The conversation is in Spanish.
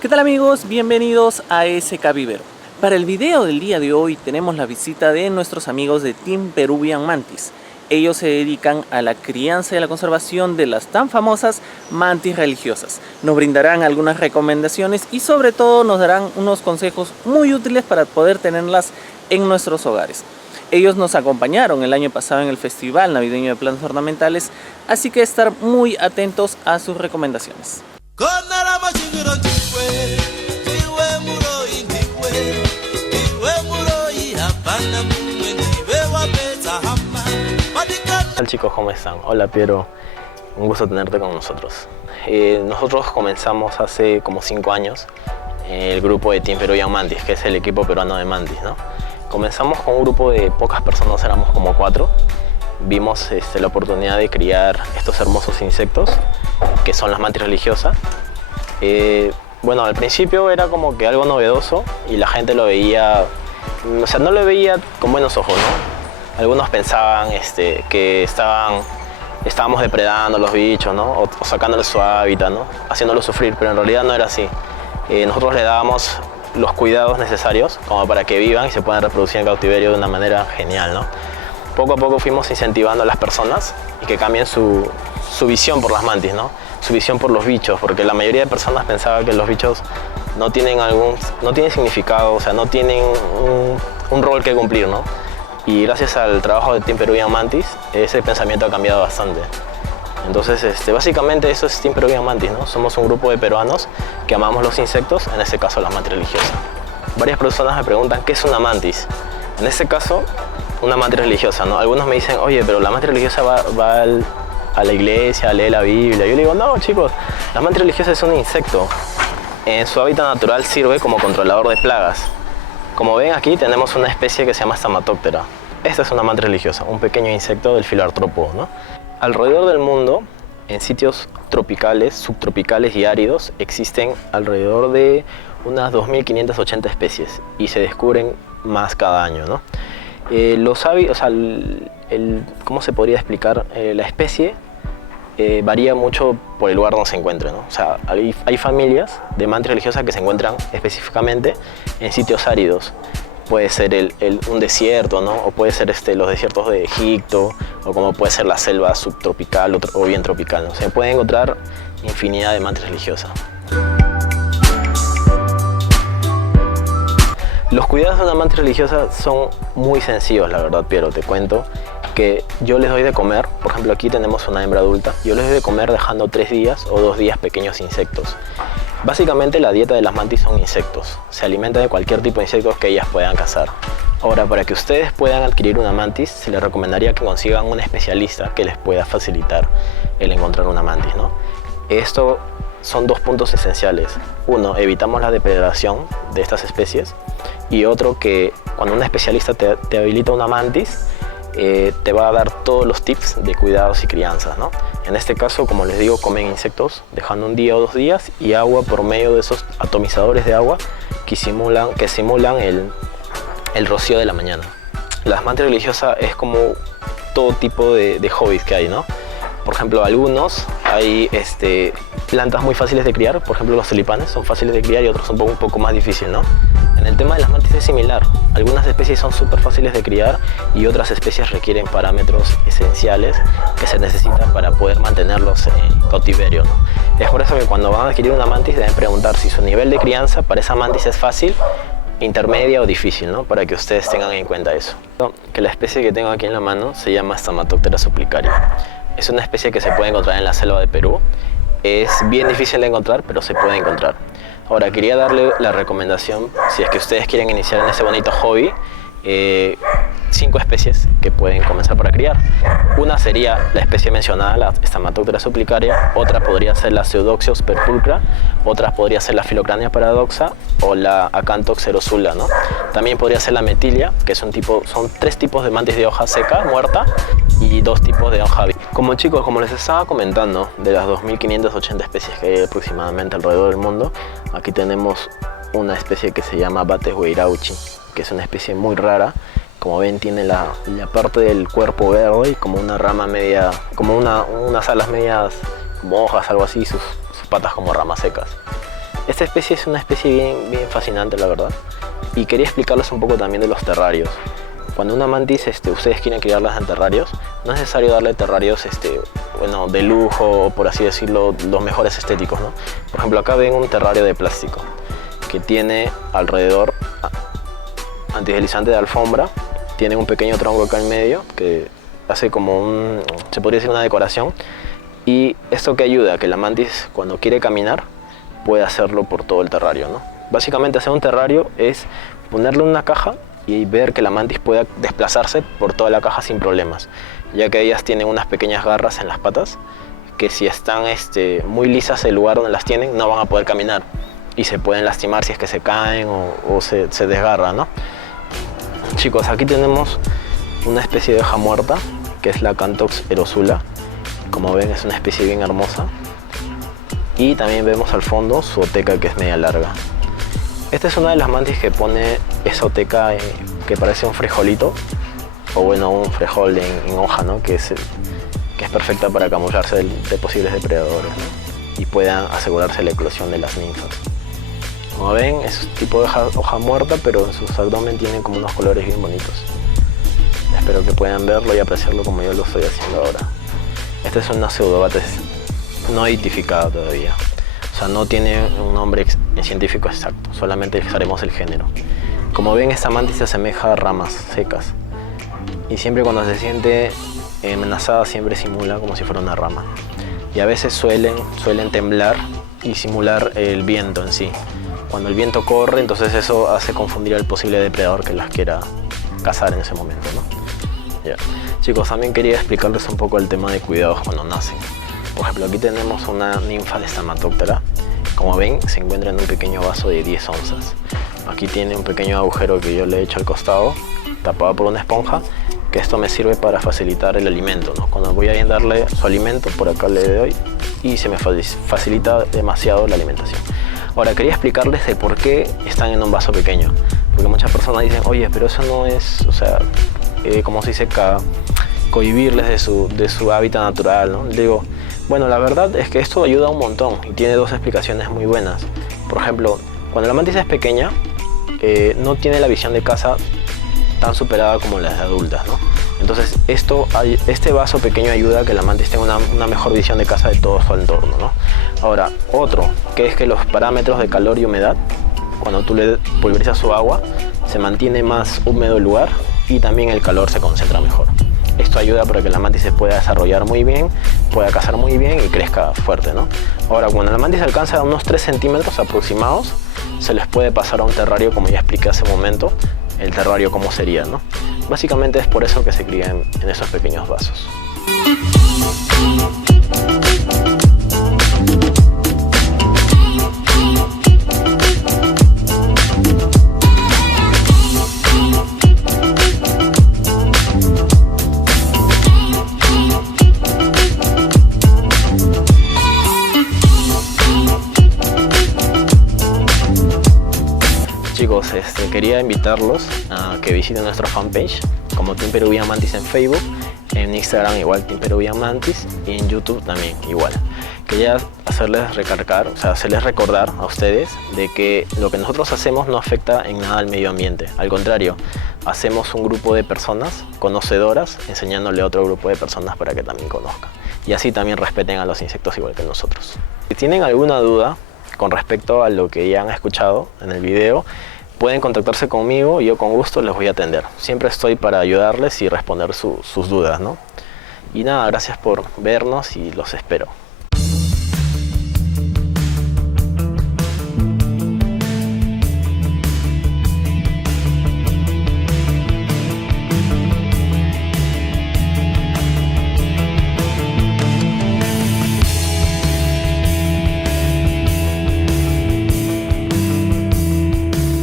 ¿Qué tal amigos? Bienvenidos a SK Vivero. Para el video del día de hoy tenemos la visita de nuestros amigos de Team Peruvian Mantis. Ellos se dedican a la crianza y a la conservación de las tan famosas mantis religiosas. Nos brindarán algunas recomendaciones y sobre todo nos darán unos consejos muy útiles para poder tenerlas en nuestros hogares. Ellos nos acompañaron el año pasado en el Festival Navideño de Plantas Ornamentales, así que estar muy atentos a sus recomendaciones. Hola chicos, ¿cómo están? Hola Piero, un gusto tenerte con nosotros. Nosotros comenzamos hace como 5 años el grupo de Team Peruvian Mantis, que es el equipo peruano de mantis, ¿no? Comenzamos con un grupo de pocas personas, éramos como 4. Vimos la oportunidad de criar estos hermosos insectos, que son las mantis religiosas. Bueno, al principio era como que algo novedoso y la gente lo veía, o sea, no lo veía con buenos ojos, ¿no? Algunos pensaban que estábamos depredando los bichos, ¿no? O sacándoles su hábitat, ¿no? Haciéndolos sufrir, pero en realidad no era así. Nosotros le dábamos los cuidados necesarios como para que vivan y se puedan reproducir en cautiverio de una manera genial, ¿no? Poco a poco fuimos incentivando a las personas y que cambien su visión por las mantis, ¿no? Su visión por los bichos, porque la mayoría de personas pensaba que los bichos no tienen significado, o sea, no tienen un rol que cumplir, ¿no? Y gracias al trabajo de Team Peruvian Mantis, ese pensamiento ha cambiado bastante. Entonces, básicamente eso es Team Peruvian Mantis, ¿no? Somos un grupo de peruanos que amamos los insectos, en este caso las mantis religiosas. Varias personas me preguntan qué es una mantis. En este caso, una mantis religiosa, ¿no? Algunos me dicen, oye, pero la mantis religiosa va a la iglesia, lee la Biblia. Yo le digo, no chicos, la mantis religiosa es un insecto. En su hábitat natural sirve como controlador de plagas. Como ven aquí tenemos una especie que se llama Stamatoptera. Esta es una mantis religiosa, un pequeño insecto del filo artrópodo, ¿no? Alrededor del mundo, en sitios tropicales, subtropicales y áridos, existen alrededor de unas 2.580 especies y se descubren más cada año, ¿no? ¿Cómo se podría explicar? La especie varía mucho por el lugar donde se encuentre, ¿no? O sea, hay familias de mantis religiosas que se encuentran específicamente en sitios áridos. Puede ser un desierto, ¿no? O puede ser los desiertos de Egipto, o como puede ser la selva subtropical o bien tropical, ¿no? Se puede encontrar infinidad de mantis religiosas. Los cuidados de una mantis religiosa son muy sencillos, la verdad, Piero, te cuento que yo les doy de comer, por ejemplo aquí tenemos una hembra adulta, yo les doy de comer dejando 3 días o 2 días pequeños insectos. Básicamente la dieta de las mantis son insectos, se alimenta de cualquier tipo de insectos que ellas puedan cazar. Ahora, para que ustedes puedan adquirir una mantis, se les recomendaría que consigan un especialista que les pueda facilitar el encontrar una mantis, ¿no? Esto son 2 puntos esenciales. Uno, evitamos la depredación de estas especies, y otro, que cuando un especialista te habilita una mantis, te va a dar todos los tips de cuidados y crianzas, ¿no? En este caso, como les digo, comen insectos dejando 1 día o 2 días y agua por medio de esos atomizadores de agua que simulan el rocío de la mañana. Las mantis religiosas es como todo tipo de hobbies que hay, ¿no? Por ejemplo, algunos hay plantas muy fáciles de criar, por ejemplo los tulipanes son fáciles de criar y otros son un poco más difíciles, ¿no? En el tema de las mantis es similar, algunas especies son súper fáciles de criar y otras especies requieren parámetros esenciales que se necesitan para poder mantenerlos en cautiverio, ¿no? Es por eso que cuando van a adquirir una mantis deben preguntar si su nivel de crianza para esa mantis es fácil, intermedia o difícil, ¿no? Para que ustedes tengan en cuenta eso. Que la especie que tengo aquí en la mano se llama Stamatoptera supplicaria. Es una especie que se puede encontrar en la selva de Perú. Es bien difícil de encontrar, pero se puede encontrar. Ahora, quería darle la recomendación, si es que ustedes quieren iniciar en ese bonito hobby, 5 especies que pueden comenzar para criar. Una sería la especie mencionada, la Stamatoptera supplicaria, otra podría ser la Pseudoxyos perpulcra, otra podría ser la Philocrania paradoxa o la Acanthox cerosula, ¿no? También podría ser la Metilia, que son 3 tipos de mantis de hoja seca, muerta, y 2 tipos de hoja viva. Como les estaba comentando, de las 2.580 especies que hay aproximadamente alrededor del mundo, aquí tenemos una especie que se llama Bates weirauchi, que es una especie muy rara. Como ven, tiene la parte del cuerpo verde y como una rama media, como unas alas medias como hojas, algo así, sus patas como ramas secas. Esta especie es una especie bien fascinante, la verdad. Y quería explicarles un poco también de los terrarios. Cuando una mantis ustedes quieren criarlas en terrarios, no es necesario darle terrarios bueno, de lujo o, por así decirlo, los mejores estéticos, ¿no? Por ejemplo, acá ven un terrario de plástico que tiene alrededor antideslizante de alfombra, tiene un pequeño tronco acá en medio que hace como se podría decir una decoración, y esto que ayuda a que la mantis cuando quiere caminar puede hacerlo por todo el terrario, ¿no? Básicamente hacer un terrario es ponerle una caja y ver que la mantis pueda desplazarse por toda la caja sin problemas, ya que ellas tienen unas pequeñas garras en las patas que si están muy lisas el lugar donde las tienen no van a poder caminar y se pueden lastimar si es que se caen o se desgarran, ¿no? Chicos, aquí tenemos una especie de hoja muerta que es la Acanthos erosula. Como ven, es una especie bien hermosa. Y también vemos al fondo su oteca, que es media larga. Esta es una de las mantis que pone esa oteca que parece un frijolito, o bueno, un frijol en hoja, ¿no? que es perfecta para camuflarse de posibles depredadores, ¿no? Y puedan asegurarse la eclosión de las ninfas. Como ven, es un tipo de hoja muerta, pero en sus abdomen tienen como unos colores bien bonitos. Espero que puedan verlo y apreciarlo como yo lo estoy haciendo ahora. Esta es una pseudobates no identificada todavía. O sea, no tiene un nombre científico exacto, solamente usaremos el género. Como ven, esta mantis se asemeja a ramas secas. Y siempre cuando se siente amenazada, siempre simula como si fuera una rama. Y a veces suelen temblar y simular el viento en sí. Cuando el viento corre, entonces eso hace confundir al posible depredador que las quiera cazar en ese momento, ¿no? Ya. Chicos, también quería explicarles un poco el tema de cuidados cuando nacen. Por ejemplo, aquí tenemos una ninfa de Stamatóptera. Como ven, se encuentra en un pequeño vaso de 10 onzas. Aquí tiene un pequeño agujero que yo le he hecho al costado, tapado por una esponja, que esto me sirve para facilitar el alimento, ¿no? Cuando voy a darle su alimento, por acá le doy y se me facilita demasiado la alimentación. Ahora, quería explicarles el por qué están en un vaso pequeño. Porque muchas personas dicen, oye, pero eso no es, o sea, como se dice, cohibirles de su hábitat natural, ¿no? Digo, bueno, la verdad es que esto ayuda un montón y tiene dos explicaciones muy buenas. Por ejemplo, cuando la mantis es pequeña, no tiene la visión de caza tan superada como las de adultas, ¿no? Entonces, este vaso pequeño ayuda a que la mantis tenga una mejor visión de caza de todo su entorno, ¿no? Ahora, otro, que es que los parámetros de calor y humedad, cuando tú le pulverizas su agua, se mantiene más húmedo el lugar y también el calor se concentra mejor. Esto ayuda para que la mantis se pueda desarrollar muy bien, pueda cazar muy bien y crezca fuerte, ¿no? Ahora, cuando la mantis alcanza unos 3 centímetros aproximados, se les puede pasar a un terrario, como ya expliqué hace un momento, el terrario cómo sería, ¿no? Básicamente es por eso que se cría en esos pequeños vasos. Chicos, quería invitarlos a que visiten nuestra fanpage como Team Peruvian Mantis en Facebook, en Instagram igual Team Peruvian Mantis y en YouTube también igual. Quería hacerles recordar a ustedes de que lo que nosotros hacemos no afecta en nada al medio ambiente. Al contrario, hacemos un grupo de personas conocedoras enseñándole a otro grupo de personas para que también conozcan. Y así también respeten a los insectos igual que nosotros. Si tienen alguna duda con respecto a lo que ya han escuchado en el video, pueden contactarse conmigo y yo con gusto les voy a atender. Siempre estoy para ayudarles y responder sus dudas, ¿no? Y nada, gracias por vernos y los espero.